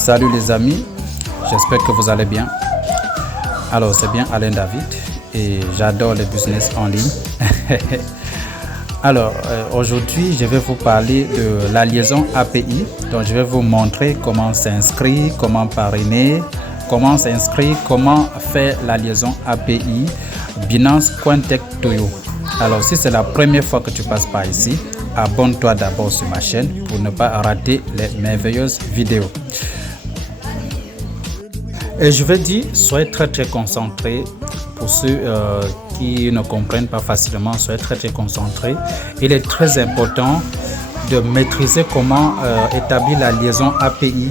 Salut les amis, j'espère que vous allez bien. Alors c'est bien Alain David et j'adore le business en ligne. Alors aujourd'hui je vais vous parler de la liaison API. Donc je vais vous montrer comment s'inscrire, comment parrainer, comment s'inscrire, comment faire la liaison API Binance Contact to You. Alors si c'est la première fois que tu passes par ici, abonne-toi d'abord sur ma chaîne pour ne pas rater les merveilleuses vidéos. Et je vais dire, soyez très concentrés. Pour ceux qui ne comprennent pas facilement, soyez très concentrés. Il est très important de maîtriser comment établir la liaison API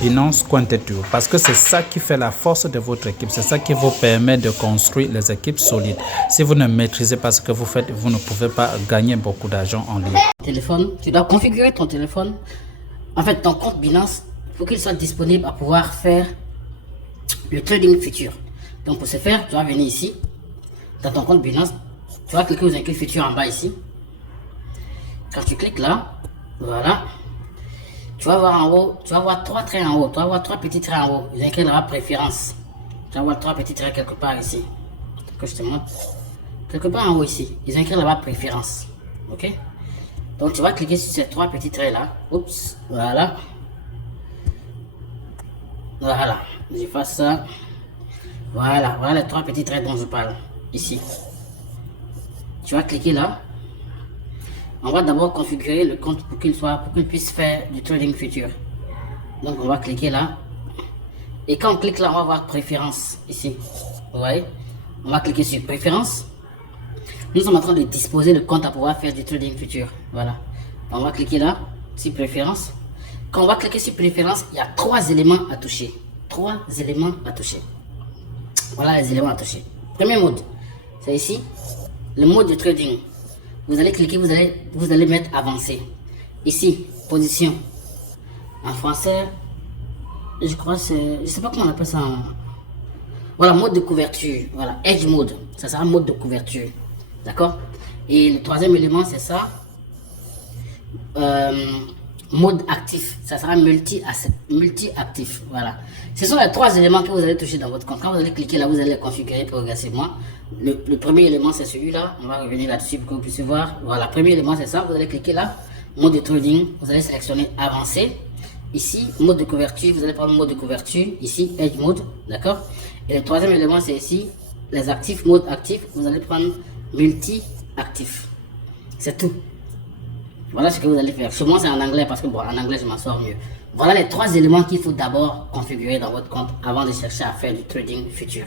Binance Contact to You, parce que c'est ça qui fait la force de votre équipe, c'est ça qui vous permet de construire les équipes solides. Si vous ne maîtrisez pas ce que vous faites, vous ne pouvez pas gagner beaucoup d'argent en ligne. Téléphone, tu dois configurer ton téléphone, en fait ton compte Binance, pour qu'il soit disponible à pouvoir faire le trading futur. Donc pour ce faire, tu vas venir ici, dans ton compte Binance, tu vas cliquer aux icônes futurs en bas ici. Quand tu cliques là, voilà, tu vas voir en haut, tu vas voir trois traits en haut, tu vas voir trois petits traits en haut. Ils écrivent là-bas préférence. Tu vas voir trois petits traits quelque part ici. Que je te montre. Quelque part en haut ici, ils écrivent là-bas préférence. Ok? Donc tu vas cliquer sur ces trois petits traits là. Oups, voilà. Voilà, j'efface ça. Voilà, voilà les trois petits traits dont je parle. Ici. Tu vas cliquer là. On va d'abord configurer le compte pour qu'il puisse faire du trading futur. Donc on va cliquer là. Et quand on clique là, on va voir préférences ici. Vous voyez? On va cliquer sur préférences. Nous sommes en train de disposer le compte à pouvoir faire du trading futur. Voilà. On va cliquer là, sur préférences. Quand on va cliquer sur préférences, il y a trois éléments à toucher. Trois éléments à toucher. Voilà les éléments à toucher. Premier mode, c'est ici, le mode de trading. Vous allez cliquer, vous allez mettre avancé. Ici, position. En français, je crois que c'est, je sais pas comment on appelle ça. Voilà, mode de couverture. Voilà, edge mode. Ça sera mode de couverture. D'accord? Et le troisième élément, c'est ça. Mode actif, ça sera multi-actif. Voilà. Ce sont les trois éléments que vous allez toucher dans votre compte. Quand vous allez cliquer là, vous allez les configurer progressivement. Le premier élément, c'est celui-là. On va revenir là-dessus pour que vous puissiez voir. Voilà, le premier élément, c'est ça. Vous allez cliquer là, mode de trading. Vous allez sélectionner avancé. Ici, mode de couverture. Vous allez prendre mode de couverture. Ici, edge mode. D'accord? Et le troisième élément, c'est ici, les actifs, mode actif. Vous allez prendre multi-actif. C'est tout. Voilà ce que vous allez faire. Chez moi, c'est en anglais parce que bon, en anglais, je m'en sors mieux. Voilà les trois éléments qu'il faut d'abord configurer dans votre compte avant de chercher à faire du trading futur.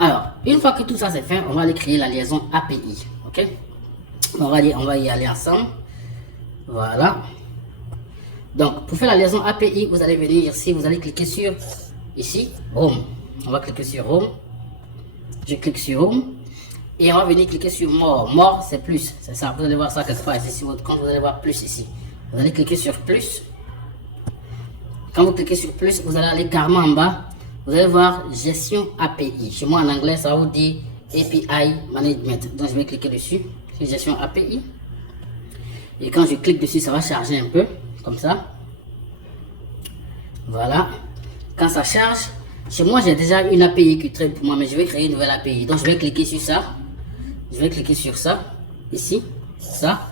Alors, une fois que tout ça c'est fait, on va aller créer la liaison API. Ok? On va y aller ensemble. Voilà. Donc, pour faire la liaison API, vous allez venir ici, vous allez cliquer sur ici, Home. On va cliquer sur Home. Je clique sur Home. Et on va venir cliquer sur More. More, c'est plus. C'est ça. Vous allez voir ça quelque part ici sur votre compte. Vous allez voir plus ici. Vous allez cliquer sur plus. Quand vous cliquez sur plus, vous allez aller carrément en bas. Vous allez voir gestion API. Chez moi en anglais, ça vous dit API Management. Donc je vais cliquer dessus. Sur gestion API. Et quand je clique dessus, ça va charger un peu. Comme ça. Voilà. Quand ça charge, chez moi j'ai déjà une API qui traite pour moi. Mais je vais créer une nouvelle API. Donc je vais cliquer sur ça. Je vais cliquer sur ça, ici, ça,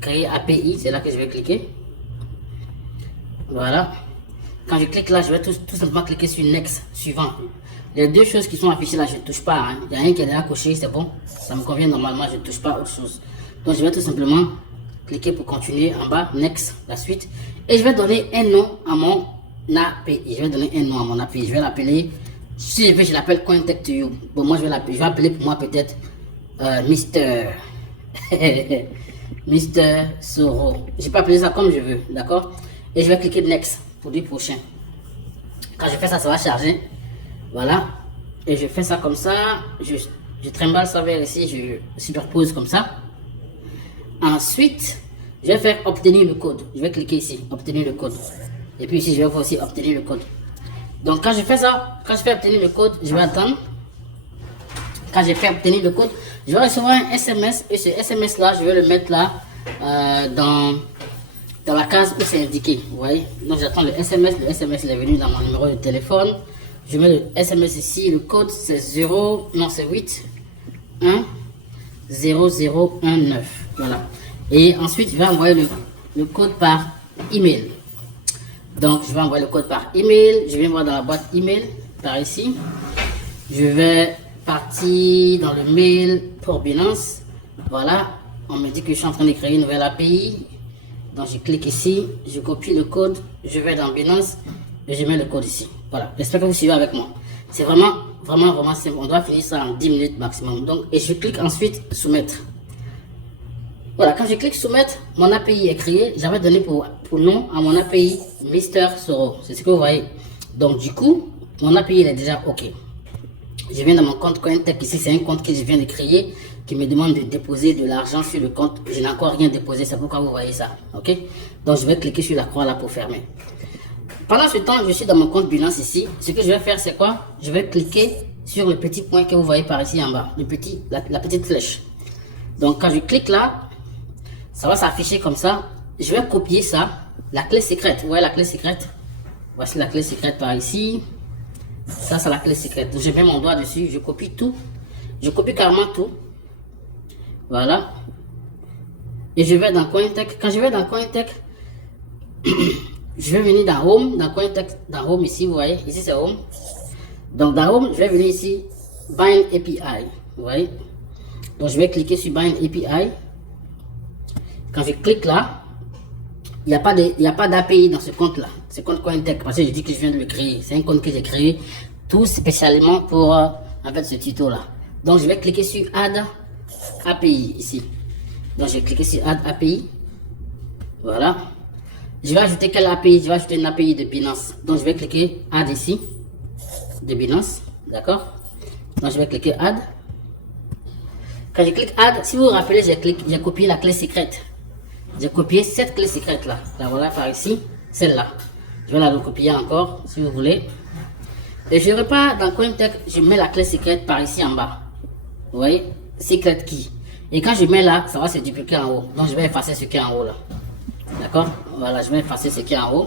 créer API, c'est là que je vais cliquer. Voilà. Quand je clique là, je vais tout simplement cliquer sur Next, suivant. Les deux choses qui sont affichées là, je ne touche pas. Hein. Il y a un qui est déjà coché, c'est bon. Ça me convient normalement, je ne touche pas autre chose. Donc je vais tout simplement cliquer pour continuer en bas, Next, la suite. Et je vais donner un nom à mon API. Je vais donner un nom à mon API. Je vais l'appeler, si je veux, je l'appelle Contact to You. Bon, moi je vais appeler pour moi peut-être Mister Soro. Je peux appeler ça comme je veux, d'accord? Et je vais cliquer Next pour dire prochain. Quand je fais ça, ça va charger. Voilà. Et je fais ça comme ça. Je trimballe ça vers ici. Je superpose comme ça. Ensuite, je vais faire obtenir le code. Je vais cliquer ici, obtenir le code. Et puis ici, je vais voir aussi obtenir le code. Donc quand je fais ça, quand je fais obtenir le code, je vais attendre. Quand j'ai fait obtenir le code, je vais recevoir un SMS. Et ce SMS là, je vais le mettre là dans dans la case où c'est indiqué, vous voyez. Donc j'attends le SMS il est venu dans mon numéro de téléphone. Je mets le SMS ici, le code c'est 8 1 0019. Voilà. Et ensuite, je vais envoyer le code par email. Donc, je vais envoyer le code par email. Je viens voir dans la boîte email, par ici. Je vais partir dans le mail pour Binance. Voilà. On me dit que je suis en train de créer une nouvelle API. Donc, je clique ici. Je copie le code. Je vais dans Binance. Et je mets le code ici. Voilà. J'espère que vous suivez avec moi. C'est vraiment simple. On doit finir ça en 10 minutes maximum. Donc, et je clique ensuite soumettre. Voilà, quand je clique soumettre, mon API est créé. J'avais donné pour nom à mon API Mister Soro. C'est ce que vous voyez. Donc, du coup, mon API il est déjà OK. Je viens dans mon compte Cointech. Ici, c'est un compte que je viens de créer qui me demande de déposer de l'argent sur le compte. Je n'ai encore rien déposé. C'est pourquoi vous voyez ça. OK? Donc, je vais cliquer sur la croix là pour fermer. Pendant ce temps, je suis dans mon compte Binance ici. Ce que je vais faire, c'est quoi? Je vais cliquer sur le petit point que vous voyez par ici en bas. La petite flèche. Donc, quand je clique là, ça va s'afficher comme ça. Je vais copier ça. La clé secrète. Vous voyez la clé secrète? Voici la clé secrète par ici. Ça, c'est la clé secrète. Donc, je mets mon doigt dessus. Je copie tout. Je copie carrément tout. Voilà. Et je vais dans Cointech. Quand je vais dans Cointech, je vais venir dans Home. Dans Cointech, dans Home ici, vous voyez. Ici, c'est Home. Donc, dans Home, je vais venir ici. Bind API. Vous voyez. Donc, je vais cliquer sur Bind API. Quand je clique là, il n'y a pas d'API dans ce compte-là. Ce compte Cointech, parce que je dis que je viens de le créer. C'est un compte que j'ai créé tout spécialement pour en fait, ce tuto-là. Donc, je vais cliquer sur Add API ici. Donc, je vais cliquer sur Add API. Voilà. Je vais ajouter quelle API? Je vais ajouter une API de Binance. Donc, je vais cliquer Add ici. De Binance. D'accord? Donc, je vais cliquer Add. Quand je clique Add, si vous vous rappelez, j'ai copié la clé secrète. J'ai copié cette clé secrète là. La voilà par ici, celle-là. Je vais la recopier encore si vous voulez. Et je repars dans Cointech, je mets la clé secrète par ici en bas. Vous voyez? Secret key. Et quand je mets là, ça va se dupliquer en haut. Donc je vais effacer ce qui est en haut là. D'accord? Voilà, je vais effacer ce qui est en haut.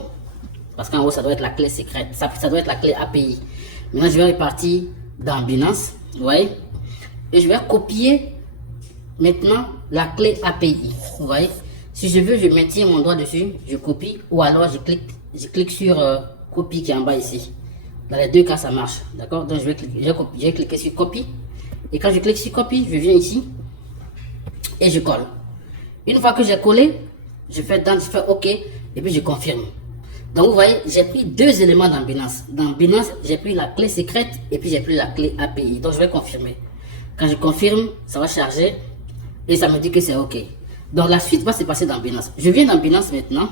Parce qu'en haut, ça doit être la clé secrète. Ça doit être la clé API. Maintenant, je vais repartir dans Binance. Vous voyez? Et je vais copier maintenant la clé API. Vous voyez? Si je veux, je maintiens mon doigt dessus, je copie, ou alors je clique sur copie qui est en bas ici. Dans les deux cas, ça marche. D'accord? Donc je vais cliquer sur copie. Et quand je clique sur copie, je viens ici et je colle. Une fois que j'ai collé, je fais OK et puis je confirme. Donc vous voyez, j'ai pris deux éléments dans Binance. Dans Binance, j'ai pris la clé secrète et puis j'ai pris la clé API. Donc je vais confirmer. Quand je confirme, ça va charger et ça me dit que c'est OK. Donc la suite va se passer dans Binance. Je viens dans Binance maintenant.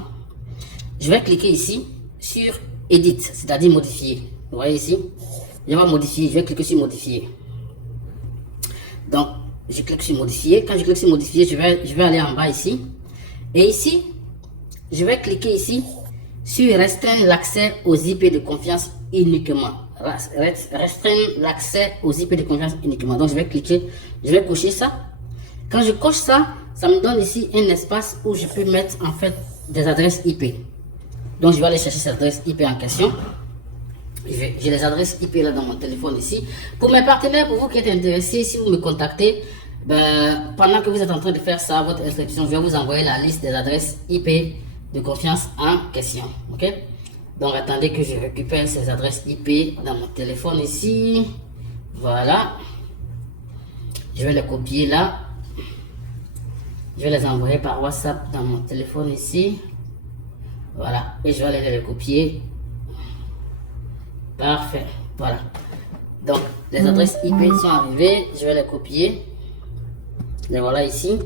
Je vais cliquer ici sur Edit, c'est-à-dire modifier. Vous voyez ici, je vais modifier. Je vais cliquer sur modifier. Donc je clique sur modifier. Quand je clique sur modifier, je vais aller en bas ici. Et ici, je vais cliquer ici sur restreindre l'accès aux IP de confiance uniquement. Restreindre l'accès aux IP de confiance uniquement. Donc je vais cliquer, je vais cocher ça. Quand je coche ça, ça me donne ici un espace où je peux mettre en fait des adresses IP. Donc je vais aller chercher ces adresses IP en question. J'ai les adresses IP là dans mon téléphone ici. Pour mes partenaires, pour vous qui êtes intéressés, si vous me contactez, pendant que vous êtes en train de faire ça, votre inscription, je vais vous envoyer la liste des adresses IP de confiance en question. Ok? Donc attendez que je récupère ces adresses IP dans mon téléphone ici. Voilà. Je vais les copier là. Je vais les envoyer par WhatsApp dans mon téléphone ici. Voilà. Et je vais aller les recopier. Parfait. Voilà. Donc, les adresses IP sont arrivées. Je vais les copier. Les voilà ici.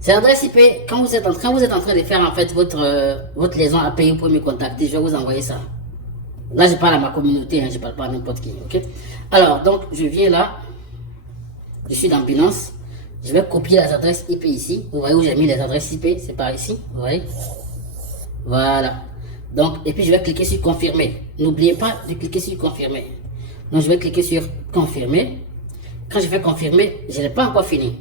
Ces adresses IP, quand vous êtes en train de faire en fait votre liaison API, vous pouvez me contacter. Je vais vous envoyer ça. Là, je parle à ma communauté. Hein, je ne parle pas à n'importe qui. Ok? Alors, donc, je viens là. Je suis dans Binance. Je vais copier les adresses IP ici. Vous voyez où j'ai mis les adresses IP? C'est par ici. Vous voyez? Voilà. Donc, et puis je vais cliquer sur confirmer. N'oubliez pas de cliquer sur confirmer. Donc, je vais cliquer sur confirmer. Quand je fais confirmer, je n'ai pas encore fini.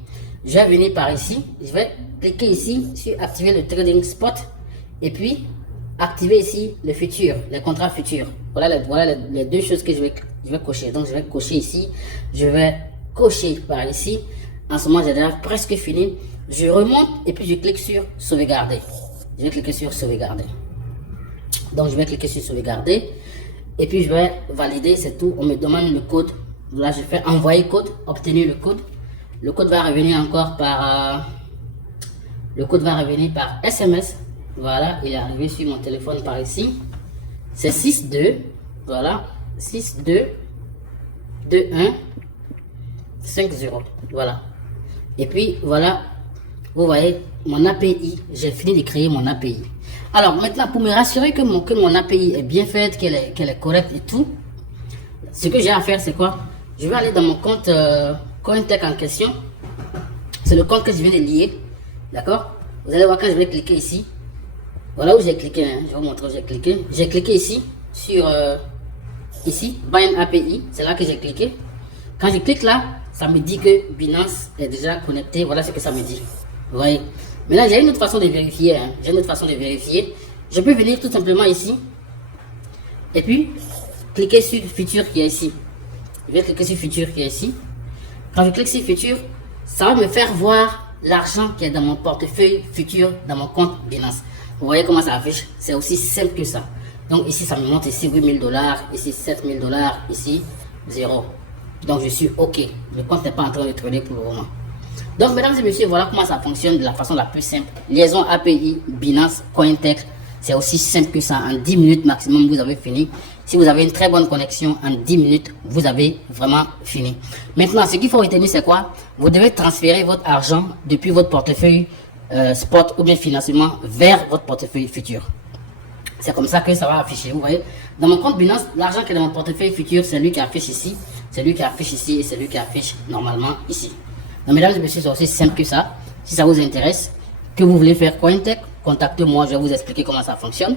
Je vais venir par ici. Je vais cliquer ici sur activer le trading spot. Et puis, activer ici le futur, les contrats futurs. Voilà les deux choses que je vais cocher. Donc, je vais cocher ici. Je vais cocher par ici. En ce moment, j'ai déjà presque fini. Je remonte et puis je clique sur sauvegarder. Je vais cliquer sur sauvegarder. Donc, je vais cliquer sur sauvegarder. Et puis, je vais valider, c'est tout. On me demande le code. Là, je fais envoyer code, obtenir le code. Le code va revenir encore par... le code va revenir par SMS. Voilà, il est arrivé sur mon téléphone par ici. C'est 62. Voilà, 62 21 50. Voilà. Et puis, voilà, vous voyez, mon API. J'ai fini de créer mon API. Alors, maintenant, pour me rassurer que mon API est bien faite, qu'elle est correcte et tout, ce que j'ai à faire, c'est quoi? Je vais aller dans mon compte Cointech en question. C'est le compte que je viens de lier. D'accord? Vous allez voir quand je vais cliquer ici. Voilà où j'ai cliqué. Hein. Je vais vous montrer où j'ai cliqué. J'ai cliqué ici, sur ici, Bind API. C'est là que j'ai cliqué. Quand je clique là, ça me dit que Binance est déjà connecté. Voilà ce que ça me dit. Vous voyez? Maintenant, j'ai une autre façon de vérifier. Hein. J'ai une autre façon de vérifier. Je peux venir tout simplement ici. Et puis, cliquer sur Futur qui est ici. Je vais cliquer sur Futur qui est ici. Quand je clique sur Futur, ça va me faire voir l'argent qui est dans mon portefeuille Futur, dans mon compte Binance. Vous voyez comment ça affiche? C'est aussi simple que ça. Donc ici, ça me montre ici $8 000, ici $7 000, ici 0. Donc je suis OK. Le compte n'est pas en train de trader pour le moment. Donc mesdames et messieurs, voilà comment ça fonctionne de la façon la plus simple. Liaison API, Binance, Cointech. C'est aussi simple que ça. En 10 minutes maximum, vous avez fini. Si vous avez une très bonne connexion, en 10 minutes, vous avez vraiment fini. Maintenant, ce qu'il faut retenir, c'est quoi? Vous devez transférer votre argent depuis votre portefeuille spot ou bien financement vers votre portefeuille futur. C'est comme ça que ça va afficher. Vous voyez, dans mon compte Binance, l'argent qui est dans mon portefeuille futur, c'est lui qui affiche ici, c'est lui qui affiche ici et c'est lui qui affiche normalement ici. Donc, mesdames et messieurs, c'est aussi simple que ça. Si ça vous intéresse, que vous voulez faire Cointech, contactez-moi, je vais vous expliquer comment ça fonctionne.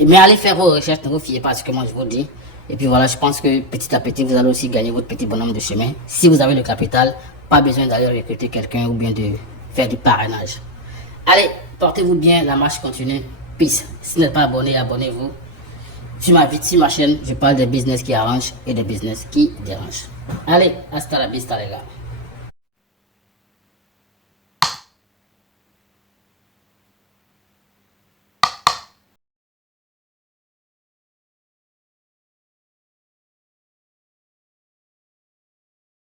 Mais allez faire vos recherches, ne vous fiez pas à ce que moi je vous dis. Et puis voilà, je pense que petit à petit, vous allez aussi gagner votre petit bonhomme de chemin. Si vous avez le capital, pas besoin d'aller recruter quelqu'un ou bien de faire du parrainage. Allez, portez-vous bien, la marche continue. Peace. Si vous n'êtes pas abonné, abonnez-vous. Sur ma chaîne, je parle des business qui arrangent et des business qui dérangent. Allez, hasta la vista les gars.